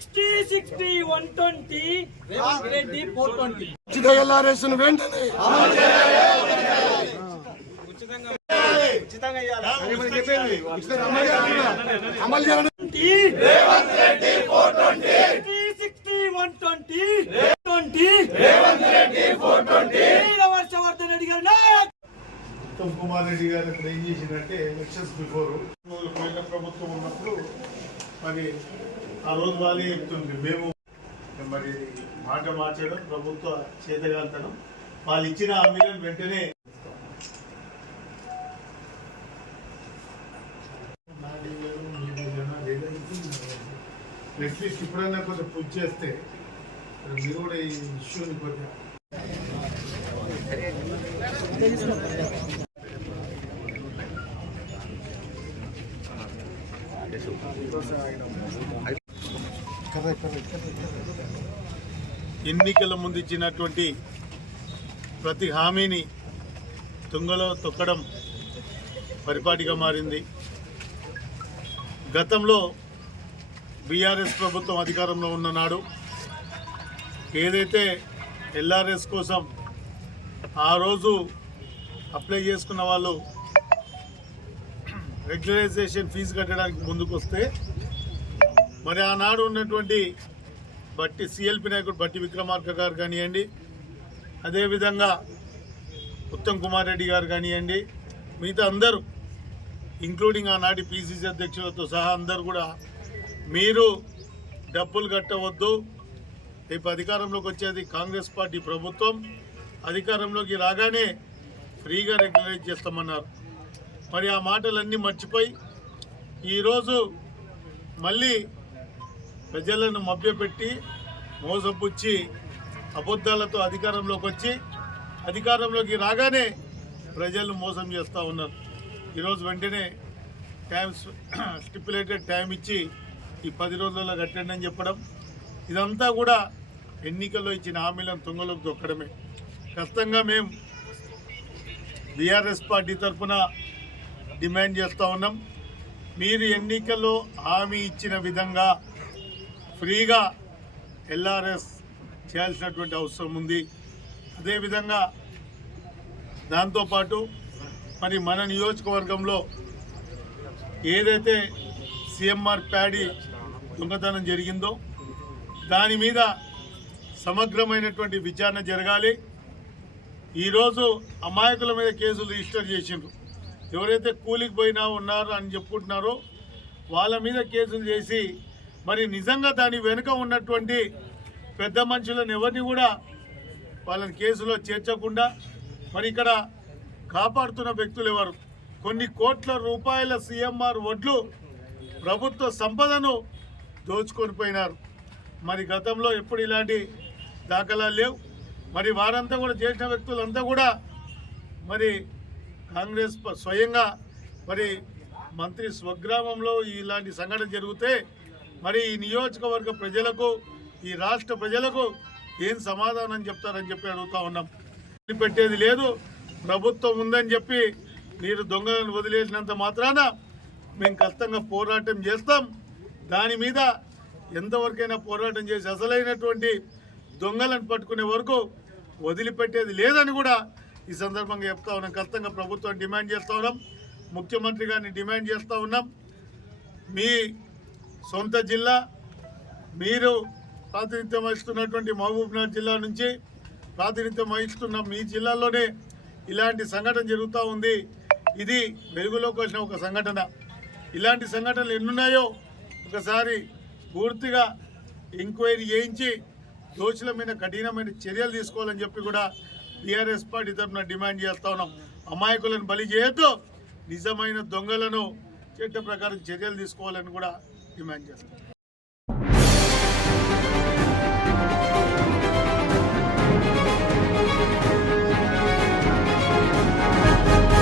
Sixty sixty one twenty Reddy four twenty. ఉచిత LRS వెంటనే. అమలు చేయండి sixty one twenty twenty Varshavardhan Reddy గారు ఉత్తమ్ కుమార్ రెడ్డి గారు ఇక్కడ ఏం చేసిందంటే ఎలక్షన్స్ బిఫోర్. ప్రభుత్వం ఉన్నప్పుడు మరి ఆ రోజు వాళ్ళే చెప్తుంది మేము మరి మాట మార్చడం ప్రభుత్వ చేతగాంతనం వాళ్ళు ఇచ్చిన హామీలను వెంటనే అట్లీస్ట్ ఇప్పుడన్నా కొంచెం పుష్ చేస్తే మీరు కూడా ఈ ఇష్యూని కొంచెం ఎన్నికల ముందు ఇచ్చినటువంటి ప్రతి హామీని తుంగలో తొక్కడం పరిపాటిగా మారింది. గతంలో బీఆర్ఎస్ ప్రభుత్వం అధికారంలో ఉన్న నాడు ఏదైతే ఎల్ఆర్ఎస్ కోసం ఆ రోజు అప్లై చేసుకున్న వాళ్ళు రెగ్యులరైజేషన్ ఫీజు కట్టడానికి ముందుకు వస్తే మరి ఆనాడు ఉన్నటువంటి బట్టి సిఎల్పి నాయకుడు బట్టి విక్రమార్క గారు కానివ్వండి అదేవిధంగా ఉత్తమ్ కుమార్ రెడ్డి గారు కానివ్వండి మిగతా అందరూ ఇంక్లూడింగ్ ఆనాటి పిసిసి అధ్యక్షులతో సహా అందరూ కూడా మీరు డబ్బులు కట్టవద్దు. రేపు అధికారంలోకి వచ్చేది కాంగ్రెస్ పార్టీ ప్రభుత్వం. అధికారంలోకి రాగానే ఫ్రీగా రెగ్యులైజ్ చేస్తామన్నారు. మరి ఆ మాటలన్నీ మర్చిపోయి ఈరోజు మళ్ళీ ప్రజలను మభ్యపెట్టి మోసపుచ్చి అబద్ధాలతో అధికారంలోకి వచ్చి అధికారంలోకి రాగానే ప్రజలను మోసం చేస్తూ ఉన్నారు. ఈరోజు వెంటనే టైం స్టిపులేటెడ్ టైం ఇచ్చి ఈ పది రోజుల్లో కట్టండి అని చెప్పడం ఇదంతా కూడా ఎన్నికల్లో ఇచ్చిన హామీలను తుంగలోకి దొక్కడమే ఖచ్చితంగా మేము బీఆర్ఎస్ పార్టీ తరఫున డిమాండ్ చేస్తూ ఉన్నాం. మీరు ఎన్నికల్లో హామీ ఇచ్చిన విధంగా ఫ్రీగా ఎల్ఆర్ఎస్ చేయాల్సినటువంటి అవసరం ఉంది. అదేవిధంగా దాంతోపాటు మరి మన నియోజకవర్గంలో ఏదైతే సిఎంఆర్ ప్యాడీ దొంగతనం జరిగిందో దాని మీద సమగ్రమైనటువంటి విచారణ జరగాలి. ఈరోజు అమాయకుల మీద కేసులు రిజిస్టర్ చేసిండ్రు. ఎవరైతే కూలికి పోయినా ఉన్నారో అని చెప్పుకుంటున్నారో వాళ్ళ మీద కేసులు చేసి మరి నిజంగా దాని వెనుక ఉన్నటువంటి పెద్ద మనుషులను ఎవరిని కూడా వాళ్ళని కేసులో చేర్చకుండా మరి ఇక్కడ కాపాడుతున్న వ్యక్తులు ఎవరు? కొన్ని కోట్ల రూపాయల సీఎంఆర్ వడ్లు ప్రభుత్వ సంపదను దోచుకొని పోయినారు. మరి గతంలో ఎప్పుడు ఇలాంటి దాఖలాలు లేవు. మరి వారంతా కూడా చేసిన వ్యక్తులంతా కూడా మరి కాంగ్రెస్ స్వయంగా మరి మంత్రి స్వగ్రామంలో ఇలాంటి సంఘటన జరిగితే మరి ఈ నియోజకవర్గ ప్రజలకు ఈ రాష్ట్ర ప్రజలకు ఏం సమాధానం చెప్తారని చెప్పి అడుగుతా ఉన్నాం. పెట్టేది లేదు. ప్రభుత్వం ఉందని చెప్పి మీరు దొంగలను వదిలేసినంత మాత్రాన మేము ఖచ్చితంగా పోరాటం చేస్తాం. దాని మీద ఎంతవరకైనా పోరాటం చేసి అసలైనటువంటి దొంగలను పట్టుకునే వరకు వదిలిపెట్టేది లేదని కూడా ఈ సందర్భంగా చెప్తా ఉన్నాం. ఖచ్చితంగా ప్రభుత్వం డిమాండ్ చేస్తూ ఉన్నాం. ముఖ్యమంత్రి గారిని డిమాండ్ చేస్తూ ఉన్నాం. మీ సొంత జిల్లా మీరు ప్రాతినిధ్యం వహిస్తున్నటువంటి మహబూబ్నగర్ జిల్లా నుంచి ప్రాతినిధ్యం వహిస్తున్న మీ జిల్లాలోనే ఇలాంటి సంఘటన జరుగుతూ ఉంది. ఇది వెలుగులోకి వచ్చిన ఒక సంఘటన. ఇలాంటి సంఘటనలు ఎన్నున్నాయో ఒకసారి పూర్తిగా ఎంక్వైరీ చేయించి దోషుల మీద కఠినమైన చర్యలు తీసుకోవాలని చెప్పి కూడా టీఆర్ఎస్ పార్టీ తరఫున డిమాండ్ చేస్తా ఉన్నాం. అమాయకులను బలి చేయొద్దు. నిజమైన దొంగలను చట్ట ప్రకారం చర్యలు తీసుకోవాలని కూడా డిమాండ్ చేస్తాం.